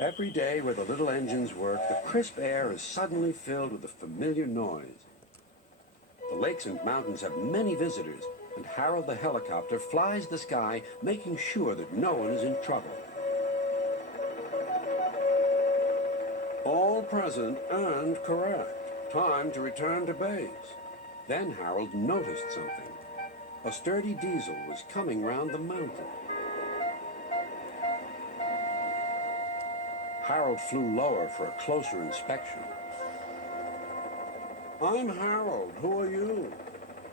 Every day where the little engines work, the crisp air is suddenly filled with a familiar noise. The lakes and mountains have many visitors, and Harold the helicopter flies the sky, making sure that no one is in trouble. All present and correct. Time to return to base. Then Harold noticed something. A sturdy diesel was coming round the mountain. Harold flew lower for a closer inspection. I'm Harold. Who are you?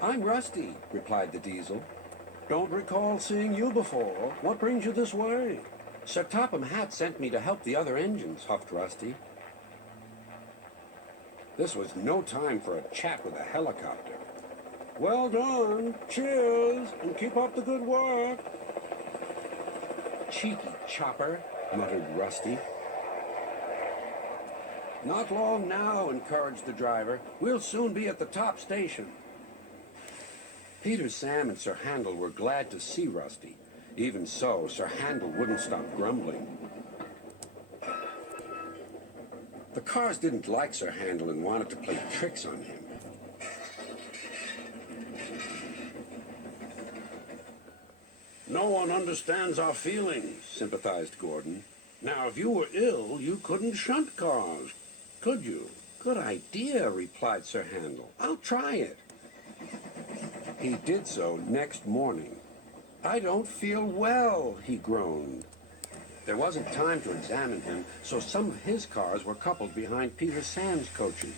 I'm Rusty, replied the diesel. Don't recall seeing you before. What brings you this way? Sir Topham Hatt sent me to help the other engines, huffed Rusty. This was no time for a chat with a helicopter. Well done. Cheers, and keep up the good work. Cheeky chopper, muttered Rusty. Not long now, encouraged the driver. We'll soon be at the top station. Peter, Sam, and Sir Handel were glad to see Rusty. Even so, Sir Handel wouldn't stop grumbling. The cars didn't like Sir Handel and wanted to play tricks on him. No one understands our feelings, sympathized Gordon. Now, if you were ill, you couldn't shunt cars, could you? Good idea, replied Sir Handel. I'll try it. He did so next morning. I don't feel well, he groaned. There wasn't time to examine him, so some of his cars were coupled behind Peter Sam's coaches.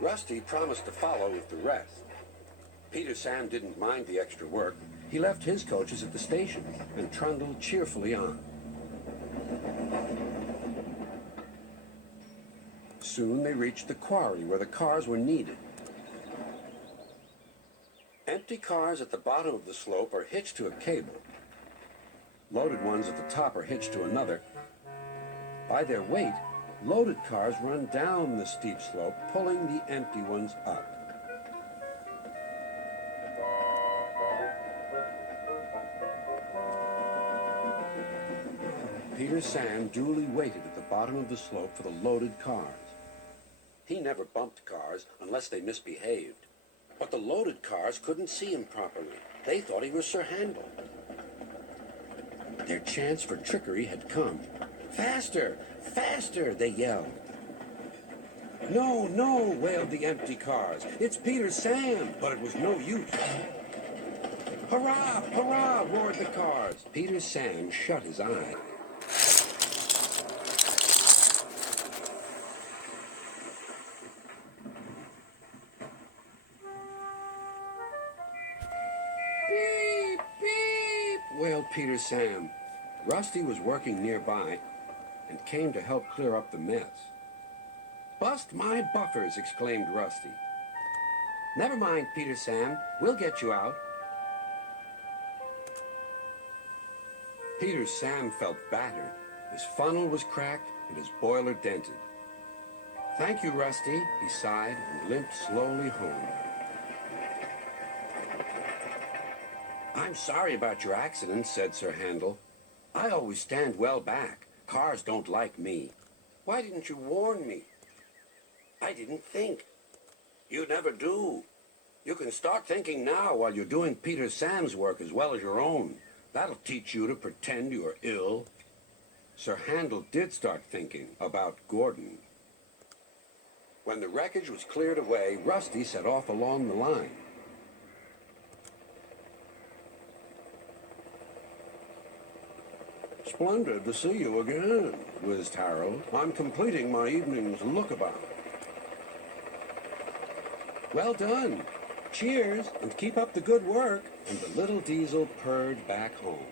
Rusty promised to follow with the rest. Peter Sam didn't mind the extra work. He left his coaches at the station and trundled cheerfully on. Soon they reached the quarry where the cars were needed. Empty cars at the bottom of the slope are hitched to a cable. Loaded ones at the top are hitched to another. By their weight, loaded cars run down the steep slope, pulling the empty ones up. Peter Sam duly waited at the bottom of the slope for the loaded cars. He never bumped cars unless they misbehaved. But the loaded cars couldn't see him properly. They thought he was Sir Handel. Their chance for trickery had come. Faster! Faster! They yelled. No, no, wailed the empty cars. It's Peter Sam! But it was no use. Hurrah! Hurrah! Roared the cars. Peter Sam shut his eyes. Beep! Beep! Wailed Peter Sam. Rusty was working nearby and came to help clear up the mess. Bust my buffers, exclaimed Rusty. Never mind, Peter Sam. We'll get you out. Peter Sam felt battered. His funnel was cracked and his boiler dented. Thank you, Rusty, he sighed and limped slowly home. I'm sorry about your accident, said Sir Handel. I always stand well back. Cars don't like me. Why didn't you warn me? I didn't think. You never do. You can start thinking now while you're doing Peter Sam's work as well as your own. That'll teach you to pretend you are ill. Sir Handel did start thinking about Gordon. When the wreckage was cleared away, Rusty set off along the line. Splendid to see you again, whizzed Harold. I'm completing my evening's lookabout. Well done. Cheers, and keep up the good work. And the little diesel purred back home.